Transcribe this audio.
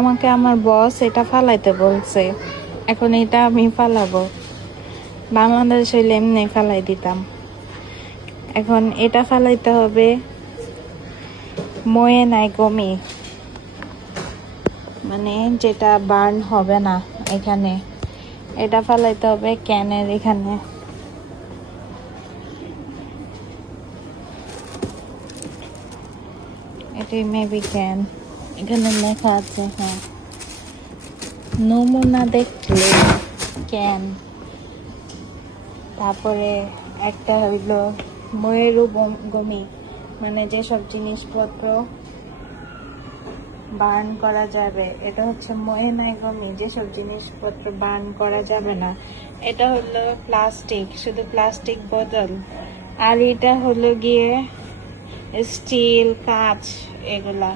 আমাকে আমার বস এটা ফালাইতে বলছে, এখন এটা আমি ফালাবো। বাংলাদেশ হইলে এমনি ফালাই দিতাম, এখন এটা ফালাইতে হবে। ময়ে নাই গমি, মানে যেটা বার্ন হবে না এখানে, এটা ফালাইতে হবে ক্যানের এখানে। এটি মেবি ক্যান, এখানে লেখা আছে। হ্যাঁ, নমুনা দেখলে ক্যান। তারপরে একটা হইল ময়েরু গমি, মানে যেসব জিনিসপত্র বার্ন করা যাবে, এটা হচ্ছে ময়ে নাই গমি, যেসব জিনিসপত্র বার্ন করা যাবে না। এটা হলো প্লাস্টিক, শুধু প্লাস্টিক বোতল। আর এটা হলো গিয়ে স্টিল, কাঁচ, এগুলা।